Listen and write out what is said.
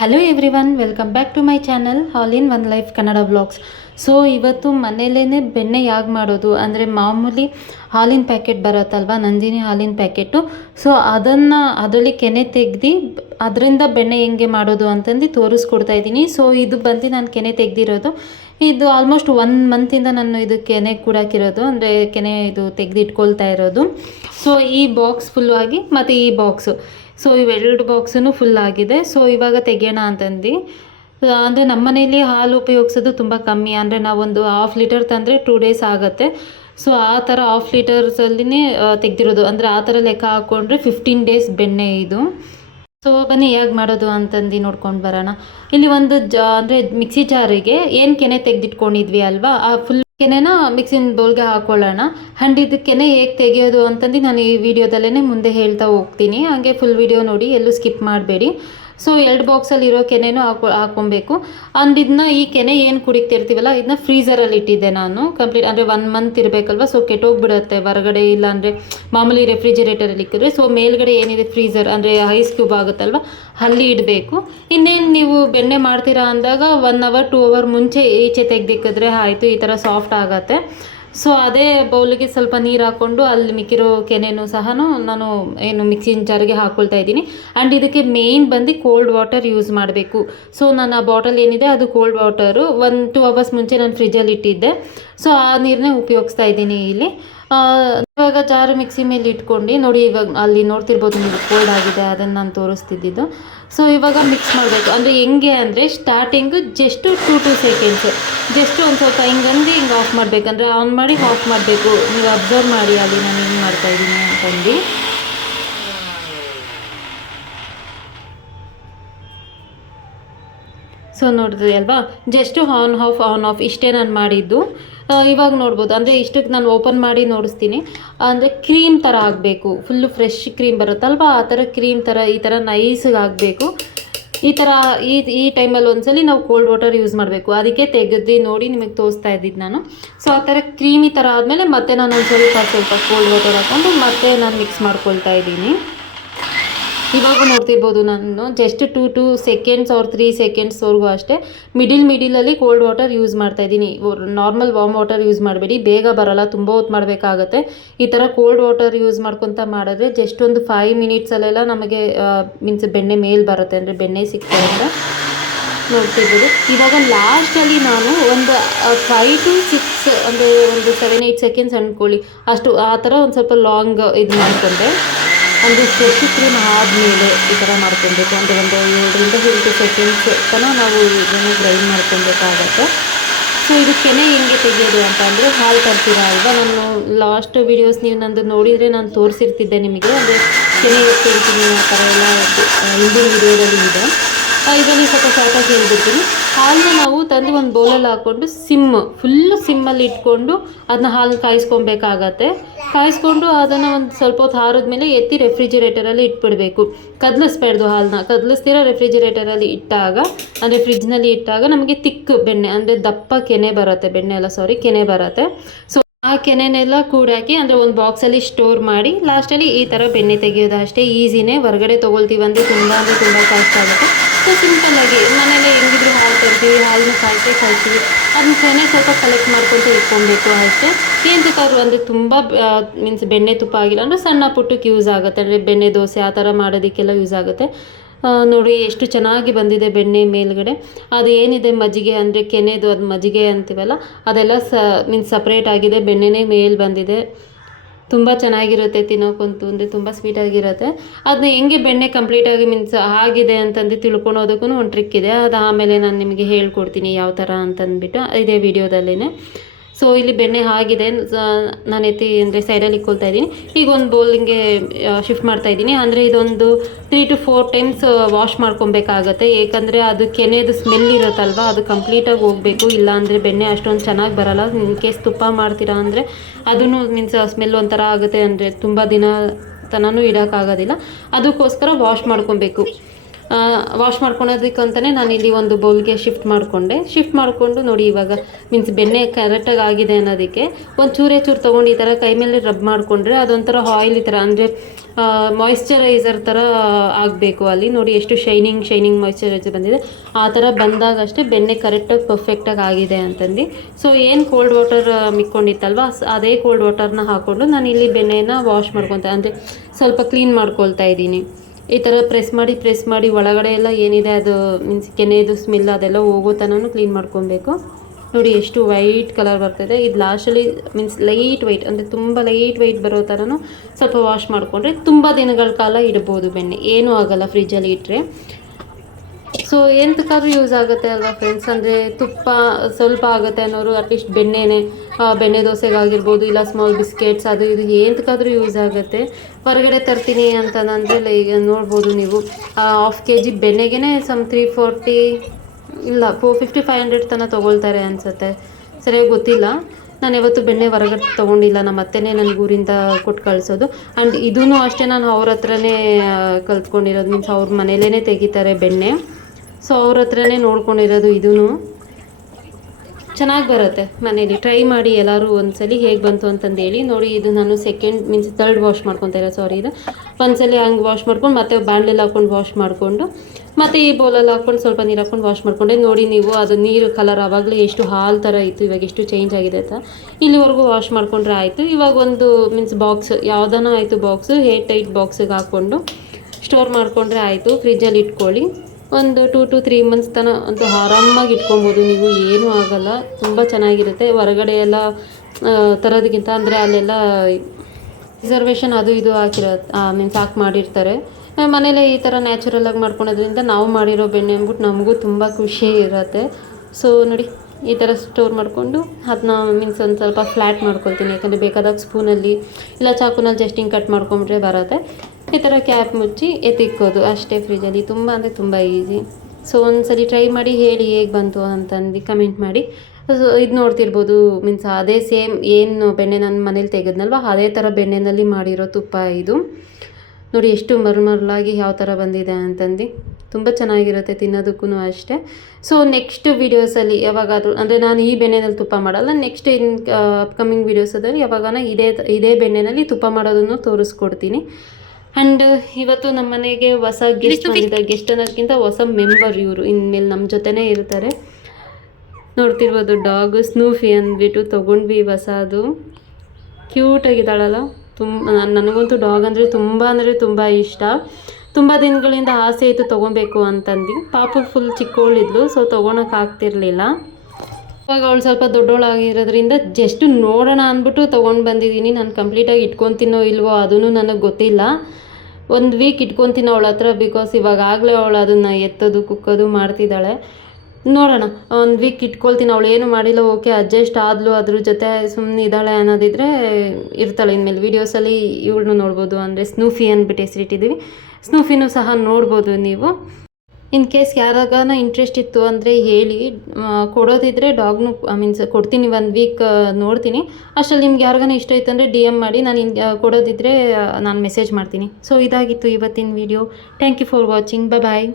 Hello everyone, welcome back to my channel all in one life Kannada vlogs. So ಇವತ್ತು ಮನೆಯಲ್ಲೇ ಬೆಣ್ಣೆ ಯಾಕೆ ಮಾಡೋದು ಅಂದರೆ, ಮಾಮೂಲಿ ಹಾಲಿನ ಪ್ಯಾಕೆಟ್ ಬರುತ್ತಲ್ವ, ನಂದಿನಿ ಹಾಲಿನ ಪ್ಯಾಕೆಟು. ಸೊ ಅದರಲ್ಲಿ ಕೆನೆ ತೆಗ್ದು ಅದರಿಂದ ಬೆಣ್ಣೆ ಹೆಂಗೆ ಮಾಡೋದು ಅಂತಂದು ತೋರಿಸ್ಕೊಡ್ತಾ ಇದ್ದೀನಿ. ಸೊ ಇದು ಬಂದು ನಾನು ಕೆನೆ ತೆಗ್ದಿರೋದು. ಇದು ಆಲ್ಮೋಸ್ಟ್ 1 ಮಂತಿಂದ ನಾನು ಇದು ಕೆನೆ ಕೂಡಾಕಿರೋದು, ಅಂದರೆ ಕೆನೆ ಇದು ತೆಗೆದಿಟ್ಕೊಳ್ತಾ ಇರೋದು. ಸೊ ಈ ಬಾಕ್ಸ್ ಫುಲ್ಲು ಆಗಿ ಮತ್ತು ಈ ಬಾಕ್ಸು, ಸೊ ಇವೆರಡು ಬಾಕ್ಸೂ ಫುಲ್ ಆಗಿದೆ. ಸೊ ಇವಾಗ ತೆಗೆಯೋಣ ಅಂತಂದು, ಅಂದರೆ ನಮ್ಮ ಮನೇಲಿ ಹಾಲು ಉಪಯೋಗಿಸೋದು ತುಂಬ ಕಮ್ಮಿ. ಅಂದರೆ ನಾವೊಂದು 1/2 ಲೀಟರ್ ತಂದರೆ 2 ಡೇಸ್ ಆಗುತ್ತೆ. ಸೊ ಆ ಥರ 1/2 ಲೀಟರ್ಸಲ್ಲಿನೇ ತೆಗೆದಿರೋದು, ಅಂದರೆ ಆ ಥರ ಲೆಕ್ಕ ಹಾಕ್ಕೊಂಡ್ರೆ 15 ಡೇಸ್ ಬೆಣ್ಣೆ ಇದು. ಸೊ ಬನ್ನಿ ಹೇಗೆ ಮಾಡೋದು ಅಂತಂದು ನೋಡ್ಕೊಂಡು ಬರೋಣ. ಇಲ್ಲಿ ಒಂದು ಅಂದರೆ ಮಿಕ್ಸಿ ಜಾರಿಗೆ ಏನು ಕೆನೆ ತೆಗೆದಿಟ್ಕೊಂಡಿದ್ವಿ ಅಲ್ವಾ, ಆ ಫುಲ್ ಕೆನೆನ ಮಿಕ್ಸಿನ ಬೌಲ್ಗೆ ಹಾಕ್ಕೊಳ್ಳೋಣ. ಆ್ಯಂಡ್ ಇದು ಕೆನೆ ಹೇಗೆ ತೆಗೆಯೋದು ಅಂತಂದು ನಾನು ಈ ವಿಡಿಯೋದಲ್ಲೇ ಮುಂದೆ ಹೇಳ್ತಾ ಹೋಗ್ತೀನಿ. ಹಾಗೆ ಫುಲ್ ವಿಡಿಯೋ ನೋಡಿ, ಎಲ್ಲೂ ಸ್ಕಿಪ್ ಮಾಡಬೇಡಿ. ಸೊ 2 ಬಾಕ್ಸಲ್ಲಿ ಇರೋ ಕೆನೆನೂ ಹಾಕ್ಕೊಬೇಕು. ಆ್ಯಂಡ್ ಇದನ್ನ ಈ ಕೆನೆ ಏನು ಕುಡಿತಿರ್ತೀವಲ್ಲ, ಇದನ್ನ ಫ್ರೀಝರಲ್ಲಿ ಇಟ್ಟಿದ್ದೆ ನಾನು ಕಂಪ್ಲೀಟ್. ಅಂದರೆ 1 ಮಂತ್ ಇರಬೇಕಲ್ವ, ಸೊ ಕೆಟ್ಟೋಗ್ಬಿಡುತ್ತೆ ಹೊರಗಡೆ, ಇಲ್ಲ ಅಂದರೆ ಮಾಮೂಲಿ ರೆಫ್ರಿಜಿರೇಟರಲ್ಲಿ ಇಕ್ಕಿದ್ರೆ. ಸೊ ಮೇಲ್ಗಡೆ ಏನಿದೆ ಫ್ರೀಝರ್, ಅಂದರೆ ಐಸ್ ಕ್ಯೂಬ್ ಆಗುತ್ತಲ್ವ, ಅಲ್ಲಿ ಇಡಬೇಕು. ಇನ್ನೇನು ನೀವು ಬೆಣ್ಣೆ ಮಾಡ್ತೀರಾ ಅಂದಾಗ 1 ಅವರ್ 2 ಅವರ್ ಮುಂಚೆ ಈಚೆ ತೆಗೆದಿಕ್ಕಿದ್ರೆ ಆಯಿತು, ಈ ಥರ ಸಾಫ್ಟ್ ಆಗುತ್ತೆ. ಸೊ ಅದೇ ಬೌಲಿಗೆ ಸ್ವಲ್ಪ ನೀರು ಹಾಕ್ಕೊಂಡು ಅಲ್ಲಿ ಮಿಕ್ಕಿರೋ ಕೆನೆನೂ ಸಹ ನಾನು ಏನು ಮಿಕ್ಸಿನ ಜಾರಿಗೆ ಹಾಕ್ಕೊಳ್ತಾ ಇದ್ದೀನಿ. ಆ್ಯಂಡ್ ಇದಕ್ಕೆ ಮೇಯ್ನ್ ಬಂದು ಕೋಲ್ಡ್ ವಾಟರ್ ಯೂಸ್ ಮಾಡಬೇಕು. ಸೊ ನಾನು ಆ ಬಾಟಲ್ ಏನಿದೆ ಅದು ಕೋಲ್ಡ್ ವಾಟರು 1-2 ಅವರ್ಸ್ ಮುಂಚೆ ನಾನು ಫ್ರಿಜ್ಜಲ್ಲಿ ಇಟ್ಟಿದ್ದೆ. ಸೊ ಆ ನೀರನ್ನೇ ಉಪಯೋಗಿಸ್ತಾ ಇದ್ದೀನಿ ಇಲ್ಲಿ. ಇವಾಗ ಜಾರು ಮಿಕ್ಸಿ ಮೇಲೆ ಇಟ್ಕೊಂಡು ನೋಡಿ, ಇವಾಗ ಅಲ್ಲಿ ನೋಡ್ತಿರ್ಬೋದು ನೀವು, ಕೋಲ್ಡ್ ಆಗಿದೆ, ಅದನ್ನು ನಾನು ತೋರಿಸ್ತಿದ್ದಿದ್ದು. ಸೊ ಇವಾಗ ಮಿಕ್ಸ್ ಮಾಡಬೇಕು. ಅಂದರೆ ಹೆಂಗೆ ಅಂದರೆ, ಸ್ಟಾರ್ಟಿಂಗು ಜಸ್ಟ್ 2 ಸೆಕೆಂಡ್ಸ್, ಜಸ್ಟ್ ಒಂದು ಸ್ವಲ್ಪ ಹಿಂಗಂದು ಹಿಂಗೆ ಆಫ್ ಮಾಡಬೇಕಂದ್ರೆ ಆನ್ ಮಾಡಿ ಆಫ್ ಮಾಡಬೇಕು. ನೀವು ಅಬ್ಸರ್ವ್ ಮಾಡಿ ಅಲ್ಲಿ ನಾನು ಹೆಂಗೆ ಮಾಡ್ತಾಯಿದ್ದೀನಿ ಅಂತಂದು. ಸೊ ನೋಡಿದ್ರಿ ಅಲ್ವಾ, ಜಸ್ಟು ಆನ್ ಆಫ್ ಇಷ್ಟೇ ನಾನು ಮಾಡಿದ್ದು. ಇವಾಗ ನೋಡ್ಬೋದು, ಅಂದರೆ ಇಷ್ಟಕ್ಕೆ ನಾನು ಓಪನ್ ಮಾಡಿ ನೋಡಿಸ್ತೀನಿ. ಅಂದರೆ ಕ್ರೀಮ್ ಥರ ಆಗಬೇಕು, ಫುಲ್ಲು ಫ್ರೆಶ್ ಕ್ರೀಮ್ ಬರುತ್ತಲ್ವ, ಆ ಥರ ಕ್ರೀಮ್ ಥರ ಈ ಥರ ನೈಸಾಗಿ ಆಗಬೇಕು. ಈ ಥರ ಈ ಟೈಮಲ್ಲಿ ಒಂದ್ಸಲಿ ನಾವು ಕೋಲ್ಡ್ ವಾಟರ್ ಯೂಸ್ ಮಾಡಬೇಕು. ಅದಕ್ಕೆ ತೆಗೆದು ನೋಡಿ ನಿಮಗೆ ತೋರಿಸ್ತಾ ಇದ್ದಿದ್ದು ನಾನು. ಸೊ ಆ ಥರ ಕ್ರೀಮಿ ಥರ ಆದಮೇಲೆ ಮತ್ತೆ ನಾನು ಒಂದು ಸ್ವಲ್ಪ ಕೋಲ್ಡ್ ವಾಟರ್ ಹಾಕ್ಕೊಂಡು ಮತ್ತೆ ನಾನು ಮಿಕ್ಸ್ ಮಾಡ್ಕೊಳ್ತಾ ಇದ್ದೀನಿ. ಇವಾಗ ನೋಡ್ತಿರ್ಬೋದು, ನಾನು ಜಸ್ಟ್ 2 ಸೆಕೆಂಡ್ಸ್ ಆರ್ 3 ಸೆಕೆಂಡ್ಸ್ವರೆಗೂ ಅಷ್ಟೇ ಮಿಡಿಲಲ್ಲಿ ಕೋಲ್ಡ್ ವಾಟರ್ ಯೂಸ್ ಮಾಡ್ತಾಯಿದ್ದೀನಿ. ನಾರ್ಮಲ್ ವಾರ್ಮ್ ವಾಟರ್ ಯೂಸ್ ಮಾಡಬೇಡಿ, ಬೇಗ ಬರೋಲ್ಲ, ತುಂಬ ಹೊತ್ತು ಮಾಡಬೇಕಾಗತ್ತೆ. ಈ ಥರ ಕೋಲ್ಡ್ ವಾಟರ್ ಯೂಸ್ ಮಾಡ್ಕೊತ ಮಾಡಿದ್ರೆ ಜಸ್ಟ್ ಒಂದು 5 ಮಿನಿಟ್ಸಲ್ಲೆಲ್ಲ ನಮಗೆ ಮೀನ್ಸ್ ಬೆಣ್ಣೆ ಮೇಲೆ ಬರುತ್ತೆ, ಅಂದರೆ ಬೆಣ್ಣೆ ಸಿಗ್ತಾ ಅಂತ ನೋಡ್ತಿರ್ಬೋದು. ಇವಾಗ ಲಾಸ್ಟಲ್ಲಿ ನಾನು ಒಂದು 5 to 6 ಅಂದರೆ ಒಂದು 7-8 ಸೆಕೆಂಡ್ಸ್ ಅಂದ್ಕೊಳ್ಳಿ, ಅಷ್ಟು ಆ ಥರ ಒಂದು ಸ್ವಲ್ಪ ಲಾಂಗ್ ಇದು ಮಾಡಿಕೊಂಡೆ. ಒಂದು ಫ್ರೆಶ್ ಕ್ರೀಮ್ ಆದಮೇಲೆ ಈ ಥರ ಮಾಡ್ಕೊಬೇಕು. ಅಂದರೆ ಒಂದು 7-8 ಸೆಕೆಂಡ್ಸ್ ತನಕ ನಾವು ಇದನ್ನು ಗ್ರೈಂಡ್ ಮಾಡ್ಕೊಬೇಕಾಗತ್ತೆ. ಸೊ ಇದು ಕೆನೆ ಹೆಂಗೆ ತೆಗೆಯೋದು ಅಂತ ಅಂದರೆ, ಹಾಲು ತರ್ತೀರಾ ಅಲ್ವಾ, ನಾನು ಲಾಸ್ಟ್ ವೀಡಿಯೋಸ್ ನೀವು ನಂದು ನೋಡಿದರೆ ನಾನು ತೋರಿಸಿರ್ತಿದ್ದೆ ನಿಮಗೆ. ಅಂದರೆ ಕೆನೆ ಹೇಗೆ ತೆಗಿತೀನಿ ಆ ಥರ ಎಲ್ಲ ಹಿಂದಿನ ವಿಡಿಯೋದಲ್ಲಿ ಇದೆ. ಇದರಲ್ಲಿ ಸ್ವಲ್ಪ ಶಾರ್ಟಾಗಿ ಹೇಳ್ಬಿಡ್ತೀನಿ. ಹಾಲನ್ನ ನಾವು ತಂದು ಒಂದು ಬೌಲಲ್ಲಿ ಹಾಕ್ಕೊಂಡು ಫುಲ್ಲು ಸಿಮ್ಮಲ್ಲಿ ಇಟ್ಕೊಂಡು ಅದನ್ನ ಹಾಲು ಕಾಯಿಸ್ಕೊಬೇಕಾಗತ್ತೆ. ಕಾಯಿಸ್ಕೊಂಡು ಅದನ್ನು ಒಂದು ಸ್ವಲ್ಪ ಹೊತ್ತು ಆರಿದ್ಮೇಲೆ ಎತ್ತಿ ರೆಫ್ರಿಜಿರೇಟರಲ್ಲಿ ಇಟ್ಬಿಡಬೇಕು. ಕದಲಿಸ್ಬಾರ್ದು ಹಾಲನ್ನ. ಕದಲಿಸ್ತೀರ ರೆಫ್ರಿಜಿರೇಟರಲ್ಲಿ ಇಟ್ಟಾಗ, ಅಂದರೆ ಫ್ರಿಜ್ನಲ್ಲಿ ಇಟ್ಟಾಗ ನಮಗೆ ತಿಕ್ಕು ಬೆಣ್ಣೆ, ಅಂದರೆ ದಪ್ಪ ಕೆನೆ ಬರುತ್ತೆ, ಕೆನೆ ಬರುತ್ತೆ. ಸೊ ಆ ಕೆನೆನೆಲ್ಲ ಕೂಡಾಕಿ ಅಂದರೆ ಒಂದು ಬಾಕ್ಸಲ್ಲಿ ಸ್ಟೋರ್ ಮಾಡಿ ಲಾಸ್ಟಲ್ಲಿ ಈ ಥರ ಬೆಣ್ಣೆ ತೆಗೆಯೋದು ಅಷ್ಟೇ. ಈಸಿನೇ. ಹೊರಗಡೆ ತೊಗೊಳ್ತೀವಿ ಅಂದರೆ ತುಂಬ ಕಾಸ್ಟ್ ಆಗುತ್ತೆ. ಸೊ ಸಿಂಪಲ್ಲಾಗಿ ಮನೇಲಿ ಹೆಂಗಿದ್ರು ಹಾಲು ತರ್ತೀವಿ, ಹಾಲನ್ನ ಕಾಯ್ತೀವಿ, ಅದನ್ನ ಕೆನೆ ಸ್ವಲ್ಪ ಕಲೆಕ್ಟ್ ಮಾಡ್ಕೊತ ಇಟ್ಕೊಬೇಕು ಅಷ್ಟೇ. ಏನು ತುಪ್ಪ ಅಂದರೆ ತುಂಬ ಮೀನ್ಸ್ ಬೆಣ್ಣೆ ತುಪ್ಪ ಆಗಿಲ್ಲ ಅಂದರೆ ಸಣ್ಣ ಪುಟ್ಟಕ್ಕೆ ಯೂಸ್ ಆಗುತ್ತೆ, ಅಂದರೆ ಬೆಣ್ಣೆ ದೋಸೆ ಆ ಥರ ಮಾಡೋದಕ್ಕೆಲ್ಲ ಯೂಸ್ ಆಗುತ್ತೆ. ನೋಡಿ ಎಷ್ಟು ಚೆನ್ನಾಗಿ ಬಂದಿದೆ ಬೆಣ್ಣೆ ಮೇಲ್ಗಡೆ. ಅದು ಏನಿದೆ ಮಜ್ಜಿಗೆ, ಅಂದರೆ ಕೆನೆದು ಅದು ಮಜ್ಜಿಗೆ ಅಂತೀವಲ್ಲ, ಅದೆಲ್ಲ ಮೀನ್ಸ್ ಸಪ್ರೇಟ್ ಆಗಿದೆ, ಬೆಣ್ಣೆನೇ ಮೇಲೆ ಬಂದಿದೆ. ತುಂಬ ಚೆನ್ನಾಗಿರುತ್ತೆ ತಿನ್ನೋಕ್ಕಂತೂ, ಅಂದರೆ ತುಂಬ ಸ್ವೀಟಾಗಿರುತ್ತೆ. ಅದನ್ನ ಹೆಂಗೆ ಬೆಣ್ಣೆ ಕಂಪ್ಲೀಟಾಗಿ ಮೀನ್ಸ್ ಆಗಿದೆ ಅಂತಂದು ತಿಳ್ಕೊಳೋದಕ್ಕೂ ಒಂದು ಟ್ರಿಕ್ ಇದೆ. ಅದು ಆಮೇಲೆ ನಾನು ನಿಮಗೆ ಹೇಳ್ಕೊಡ್ತೀನಿ ಯಾವ ಥರ ಅಂತಂದ್ಬಿಟ್ಟು ಇದೇ ವಿಡಿಯೋದಲ್ಲೇ. ಸೊ ಇಲ್ಲಿ ಬೆಣ್ಣೆ ಆಗಿದೆ, ನಾನು ಎತ್ತಿ ಅಂದರೆ ಸೈಡಲ್ಲಿ ಇಕ್ಕೊಳ್ತಾ ಇದ್ದೀನಿ. ಈಗ ಒಂದು ಬೌಲಿಂಗೆ ಶಿಫ್ಟ್ ಮಾಡ್ತಾಯಿದ್ದೀನಿ. ಅಂದರೆ ಇದೊಂದು 3 to 4 ಟೈಮ್ಸ್ ವಾಶ್ ಮಾಡ್ಕೊಬೇಕಾಗತ್ತೆ. ಏಕೆಂದರೆ ಅದು ಕೆನೆದು ಸ್ಮೆಲ್ ಇರುತ್ತಲ್ವ, ಅದು ಕಂಪ್ಲೀಟಾಗಿ ಹೋಗಬೇಕು. ಇಲ್ಲ ಅಂದರೆ ಬೆಣ್ಣೆ ಅಷ್ಟೊಂದು ಚೆನ್ನಾಗಿ ಬರೋಲ್ಲ. ಇನ್ ಕೇಸ್ ತುಪ್ಪ ಮಾಡ್ತೀರಾ ಅಂದರೆ ಅದೂ ಮೀನ್ಸ್ ಸ್ಮೆಲ್ ಒಂಥರ ಆಗುತ್ತೆ, ಅಂದರೆ ತುಂಬ ದಿನ ತನೂ ಇಡೋಕ್ಕಾಗೋದಿಲ್ಲ. ಅದಕ್ಕೋಸ್ಕರ ವಾಶ್ ಮಾಡ್ಕೊಬೇಕು. ವಾಶ್ ಮಾಡ್ಕೊಳೋದಕ್ಕಂತಲೇ ನಾನು ಇಲ್ಲಿ ಒಂದು ಬೌಲ್ಗೆ ಶಿಫ್ಟ್ ಮಾಡಿಕೊಂಡು ನೋಡಿ ಇವಾಗ ಮೀನ್ಸ್ ಬೆಣ್ಣೆ ಕರೆಕ್ಟಾಗಿ ಆಗಿದೆ ಅನ್ನೋದಕ್ಕೆ ಒಂದು ಚೂರು ತೊಗೊಂಡು ಈ ಥರ ಕೈ ಮೇಲೆ ರಬ್ ಮಾಡಿಕೊಂಡ್ರೆ ಅದೊಂಥರ ಆಯಿಲಿ ಥರ ಅಂದರೆ ಮಾಯಿಶ್ಚರೈಸರ್ ಥರ ಆಗಬೇಕು. ಅಲ್ಲಿ ನೋಡಿ ಎಷ್ಟು ಶೈನಿಂಗ್ ಮಾಯಿಶ್ಚರೈಸರ್ ಬಂದಿದೆ. ಆ ಥರ ಬಂದಾಗಷ್ಟೇ ಬೆಣ್ಣೆ ಕರೆಕ್ಟಾಗಿ ಪರ್ಫೆಕ್ಟಾಗಿ ಆಗಿದೆ ಅಂತಂದು. ಸೊ ಏನು ಕೋಲ್ಡ್ ವಾಟರ್ ಮಿಕ್ಕೊಂಡಿತ್ತಲ್ವ ಅದೇ ಕೋಲ್ಡ್ ವಾಟರ್ನ ಹಾಕ್ಕೊಂಡು ನಾನು ಇಲ್ಲಿ ಬೆಣ್ಣೆನ ವಾಶ್ ಮಾಡ್ಕೊತಾ ಅಂದರೆ ಸ್ವಲ್ಪ ಕ್ಲೀನ್ ಮಾಡ್ಕೊಳ್ತಾ ಇದ್ದೀನಿ. ಈ ಥರ ಪ್ರೆಸ್ ಮಾಡಿ ಒಳಗಡೆ ಎಲ್ಲ ಏನಿದೆ ಅದು ಮೀನ್ಸ್ ಕೆನೆದು ಸ್ಮೆಲ್ ಅದೆಲ್ಲ ಹೋಗೋ ತನೂ ಕ್ಲೀನ್ ಮಾಡ್ಕೊಬೇಕು. ನೋಡಿ ಎಷ್ಟು ವೈಟ್ ಕಲರ್ ಬರ್ತಾಯಿದೆ. ಇದು ಲಾಸ್ಟಲ್ಲಿ ಮೀನ್ಸ್ ಲೈಟ್ ವೈಟ್ ಅಂದರೆ ತುಂಬ ಲೈಟ್ ವೈಟ್ ಬರೋ ಥರನೂ ಸ್ವಲ್ಪ ವಾಶ್ ಮಾಡಿಕೊಂಡ್ರೆ ತುಂಬ ದಿನಗಳ ಕಾಲ ಇಡ್ಬೋದು ಬೆಣ್ಣೆ, ಏನೂ ಆಗೋಲ್ಲ ಫ್ರಿಜ್ಜಲ್ಲಿ ಇಟ್ಟರೆ. ಸೊ ಎಂತಕ್ಕಾದ್ರೂ ಯೂಸ್ ಆಗುತ್ತೆ ಅಲ್ವಾ ಫ್ರೆಂಡ್ಸ್. ಅಂದರೆ ತುಪ್ಪ ಸ್ವಲ್ಪ ಆಗುತ್ತೆ ಅನ್ನೋರು ಅಟ್ಲೀಸ್ಟ್ ಬೆಣ್ಣೆ ದೋಸೆಗಾಗಿರ್ಬೋದು, ಇಲ್ಲ ಸ್ಮಾಲ್ ಬಿಸ್ಕೆಟ್ಸ್ ಅದು ಇದು ಎಂತಕ್ಕಾದ್ರೂ ಯೂಸ್ ಆಗುತ್ತೆ. ಹೊರಗಡೆ ತರ್ತೀನಿ ಅಂತಂದರೆ ಈಗ ನೋಡ್ಬೋದು ನೀವು ಹಾಫ್ kg ಬೆಣ್ಣೆಗೆ ಸಮ್ 340 ಇಲ್ಲ 450-500 ತನಕ ತೊಗೊಳ್ತಾರೆ ಅನಿಸುತ್ತೆ, ಸರಿಯಾಗಿ ಗೊತ್ತಿಲ್ಲ. ನಾನು ಯಾವತ್ತೂ ಬೆಣ್ಣೆ ಹೊರಗಡೆ ತೊಗೊಂಡಿಲ್ಲ, ನಮ್ಮ ಅತ್ತೆನೇ ನನಗೆ ಊರಿಂದ ಕೊಟ್ಟು ಕಳಿಸೋದು. ಆ್ಯಂಡ್ ಇದೂ ಅಷ್ಟೇ ನಾನು ಅವ್ರ ಹತ್ರನೇ ಕಲ್ತ್ಕೊಂಡಿರೋದು, ಮೀನ್ಸ್ ಅವ್ರ ಮನೇಲೇ ತೆಗಿತಾರೆ ಬೆಣ್ಣೆ. ಸೊ ಅವ್ರ ಹತ್ರನೇ ನೋಡ್ಕೊಂಡಿರೋದು. ಇದೂ ಚೆನ್ನಾಗಿ ಬರುತ್ತೆ ಮನೇಲಿ, ಟ್ರೈ ಮಾಡಿ ಎಲ್ಲರೂ ಒಂದ್ಸಲಿ ಹೇಗೆ ಬಂತು ಅಂತಂದೇಳಿ. ನೋಡಿ ಇದು ನಾನು ಥರ್ಡ್ ವಾಶ್ ಮಾಡ್ಕೊತಾ ಇರೋ ಇದು ಒಂದ್ಸಲಿ ಹಂಗೆ ವಾಶ್ ಮಾಡ್ಕೊಂಡು ಮತ್ತೆ ಬಾಣಲೆಲ್ಲಿ ಹಾಕ್ಕೊಂಡು ವಾಶ್ ಮಾಡಿಕೊಂಡು ಮತ್ತು ಈ ಬೌಲಲ್ಲಿ ಹಾಕ್ಕೊಂಡು ಸ್ವಲ್ಪ ನೀರು ಹಾಕ್ಕೊಂಡು ವಾಶ್ ಮಾಡಿಕೊಂಡೆ. ನೋಡಿ ನೀವು ಅದು ನೀರು ಕಲರ್ ಆವಾಗಲೇ ಎಷ್ಟು ಹಾಲು ಥರ ಇತ್ತು, ಇವಾಗ ಎಷ್ಟು ಚೇಂಜ್ ಆಗಿದೆ ಅಂತ. ಇಲ್ಲಿವರೆಗೂ ವಾಶ್ ಮಾಡಿಕೊಂಡ್ರೆ ಆಯಿತು. ಇವಾಗ ಒಂದು ಬಾಕ್ಸ್ ಯಾವುದನ್ನ ಆಯಿತು, ಹೇರ್ ಟೈಟ್ ಬಾಕ್ಸಿಗೆ ಹಾಕ್ಕೊಂಡು ಸ್ಟೋರ್ ಮಾಡಿಕೊಂಡ್ರೆ ಆಯಿತು. ಫ್ರಿಜ್ಜಲ್ಲಿ ಇಟ್ಕೊಳ್ಳಿ, ಒಂದು 2 to 3 months ತನಕ ಅಂತೂ ಆರಾಮಾಗಿ ಇಟ್ಕೊಬೋದು ನೀವು, ಏನೂ ಆಗೋಲ್ಲ. ತುಂಬ ಚೆನ್ನಾಗಿರುತ್ತೆ. ಹೊರಗಡೆ ಎಲ್ಲ ತರೋದಕ್ಕಿಂತ ಅಂದರೆ ಅಲ್ಲೆಲ್ಲ ರಿಸರ್ವೇಷನ್ ಅದು ಇದು ಮೀನ್ಸ್ ಹಾಕಿ ಮಾಡಿರ್ತಾರೆ. ಮನೇಲೇ ಈ ಥರ ನ್ಯಾಚುರಲಾಗಿ ಮಾಡ್ಕೊಳೋದ್ರಿಂದ ನಾವು ಮಾಡಿರೋ ಬೆಣ್ಣೆ ಅಂದ್ಬಿಟ್ಟು ನಮಗೂ ತುಂಬ ಖುಷಿ ಇರುತ್ತೆ. ಸೊ ನೋಡಿ ಈ ಥರ ಸ್ಟೋರ್ ಮಾಡಿಕೊಂಡು ಅದನ್ನ ಮೀನ್ಸ್ ಒಂದು ಸ್ವಲ್ಪ ಫ್ಲ್ಯಾಟ್ ಮಾಡ್ಕೊಳ್ತೀನಿ, ಯಾಕಂದರೆ ಬೇಕಾದಾಗ ಸ್ಪೂನಲ್ಲಿ ಇಲ್ಲ ಚಾಕುನಲ್ಲಿ ಜಸ್ಟ್ ಹಿಂಗೆ ಕಟ್ ಮಾಡ್ಕೊಂಬಿಟ್ರೆ ಬರುತ್ತೆ. ಈ ಥರ ಕ್ಯಾಪ್ ಮುಚ್ಚಿ ಎತ್ತಿಕ್ಕೋದು ಅಷ್ಟೇ ಫ್ರಿಜ್ಜಲ್ಲಿ. ತುಂಬ ಅಂದರೆ ತುಂಬ ಈಸಿ. ಸೊ ಒಂದ್ಸಲಿ ಟ್ರೈ ಮಾಡಿ ಹೇಳಿ ಹೇಗೆ ಬಂತು ಅಂತಂದು ಕಮೆಂಟ್ ಮಾಡಿ. ಸೊ ಇದು ನೋಡ್ತಿರ್ಬೋದು, ಮೀನ್ಸ್ ಅದೇ ಸೇಮ್ ಏನು ಬೆಣ್ಣೆ ನಾನು ಮನೇಲಿ ತೆಗೆದ್ನಲ್ವ ಅದೇ ಥರ ಬೆಣ್ಣೆನಲ್ಲಿ ಮಾಡಿರೋ ತುಪ್ಪ ಇದು. ನೋಡಿ ಎಷ್ಟು ಮರುಮರಲಾಗಿ ಯಾವ ಥರ ಬಂದಿದೆ ಅಂತಂದು. ತುಂಬ ಚೆನ್ನಾಗಿರುತ್ತೆ ತಿನ್ನೋದಕ್ಕೂ ಅಷ್ಟೇ. ಸೊ ನೆಕ್ಸ್ಟ್ ವೀಡಿಯೋಸಲ್ಲಿ ಯಾವಾಗಾದರೂ ಅಂದರೆ ನಾನು ಈ ಬೆಣ್ಣೆನಲ್ಲಿ ತುಪ್ಪ ಮಾಡಲ್ಲ, ನೆಕ್ಸ್ಟ್ ಅಪ್ಕಮಿಂಗ್ ವೀಡಿಯೋಸಲ್ಲಿ ಯಾವಾಗಾನ ಇದೇ ಬೆಣ್ಣೆನಲ್ಲಿ ತುಪ್ಪ ಮಾಡೋದನ್ನು ತೋರಿಸ್ಕೊಡ್ತೀನಿ. ಆ್ಯಂಡ್ ಇವತ್ತು ನಮ್ಮ ಮನೆಗೆ ಹೊಸ ಗೆಸ್ಟ್ ಬಂದಿದ್ದಾರೆ. ಗೆಸ್ಟ್ ಅನ್ನೋದಕ್ಕಿಂತ ಹೊಸ ಮೆಂಬರ್ ಇವರು, ಇನ್ಮೇಲೆ ನಮ್ಮ ಜೊತೆನೇ ಇರ್ತಾರೆ. ನೋಡ್ತಿರ್ಬೋದು ಡಾಗು ಸ್ನೂಫಿ ಅಂದ್ಬಿಟ್ಟು ತೊಗೊಂಡ್ವಿ ಹೊಸದು. ಕ್ಯೂಟಾಗಿದ್ದಾಳಲ್ಲ, ನನಗಂತೂ ಡಾಗ್ ಅಂದರೆ ತುಂಬ ಇಷ್ಟ. ತುಂಬ ದಿನಗಳಿಂದ ಆಸೆ ಇತ್ತು ತೊಗೊಬೇಕು ಅಂತಂದು. ಪಾಪು ಫುಲ್ ಚಿಕ್ಕವಳಿದ್ಲು, ಸೊ ತೊಗೊಳಕ್ಕಾಗ್ತಿರ್ಲಿಲ್ಲ. ಇವಾಗ ಅವಳು ಸ್ವಲ್ಪ ದೊಡ್ಡವಳಾಗಿರೋದ್ರಿಂದ ಜಸ್ಟ್ ನೋಡೋಣ ಅಂದ್ಬಿಟ್ಟು ತೊಗೊಂಡು ಬಂದಿದ್ದೀನಿ. ನಾನು ಕಂಪ್ಲೀಟಾಗಿ ಇಟ್ಕೊತೀನೋ ಇಲ್ವೋ ಅದೂ ನನಗೆ ಗೊತ್ತಿಲ್ಲ. 1 ವೀಕ್ ಇಟ್ಕೊತೀನಿ ಅವಳ ಹತ್ರ, ಬಿಕಾಸ್ ಇವಾಗಲೇ ಅವಳು ಅದನ್ನು ಎತ್ತೋದು ಕುಕ್ಕೋದು ಮಾಡ್ತಿದ್ದಾಳೆ. ನೋಡೋಣ, 1 ವೀಕ್ ಇಟ್ಕೊಳ್ತೀನಿ. ಅವಳು ಏನು ಮಾಡಿಲ್ಲ, ಓಕೆ ಅಡ್ಜಸ್ಟ್ ಆದ್ಲು, ಅದ್ರ ಜೊತೆ ಸುಮ್ಮನೆ ಇದ್ದಾಳೆ ಅನ್ನೋದಿದ್ರೆ ಇರ್ತಾಳೆ. ಇನ್ಮೇಲೆ ವೀಡಿಯೋಸಲ್ಲಿ ಇವಳನ್ನು ನೋಡ್ಬೋದು. ಅಂದರೆ ಸ್ನೂಫಿ ಅಂದ್ಬಿಟ್ಟು ಹೆಸರಿಟ್ಟಿದ್ದೀವಿ. ಸ್ನೂಫಿನೂ ಸಹ ನೋಡ್ಬೋದು ನೀವು. ಇನ್ ಕೇಸ್ ಯಾರಾಗನ ಇಂಟ್ರೆಸ್ಟ್ ಇತ್ತು ಅಂದರೆ ಹೇಳಿ, ಕೊಡೋದಿದ್ದರೆ ಡಾಗ್ನು ಮೀನ್ಸ್ ಕೊಡ್ತೀನಿ. 1 ವೀಕ್ ನೋಡ್ತೀನಿ. ಅಷ್ಟರಲ್ಲಿ ನಿಮ್ಗೆ ಯಾರಿಗಾನ ಇಷ್ಟ ಇತ್ತು ಅಂದರೆ DM ಮಾಡಿ, ನಾನು ಕೊಡೋದಿದ್ದರೆ ನಾನು ಮೆಸೇಜ್ ಮಾಡ್ತೀನಿ. ಸೊ ಇದಾಗಿತ್ತು ಇವತ್ತಿನ video. Thank you for watching. Bye.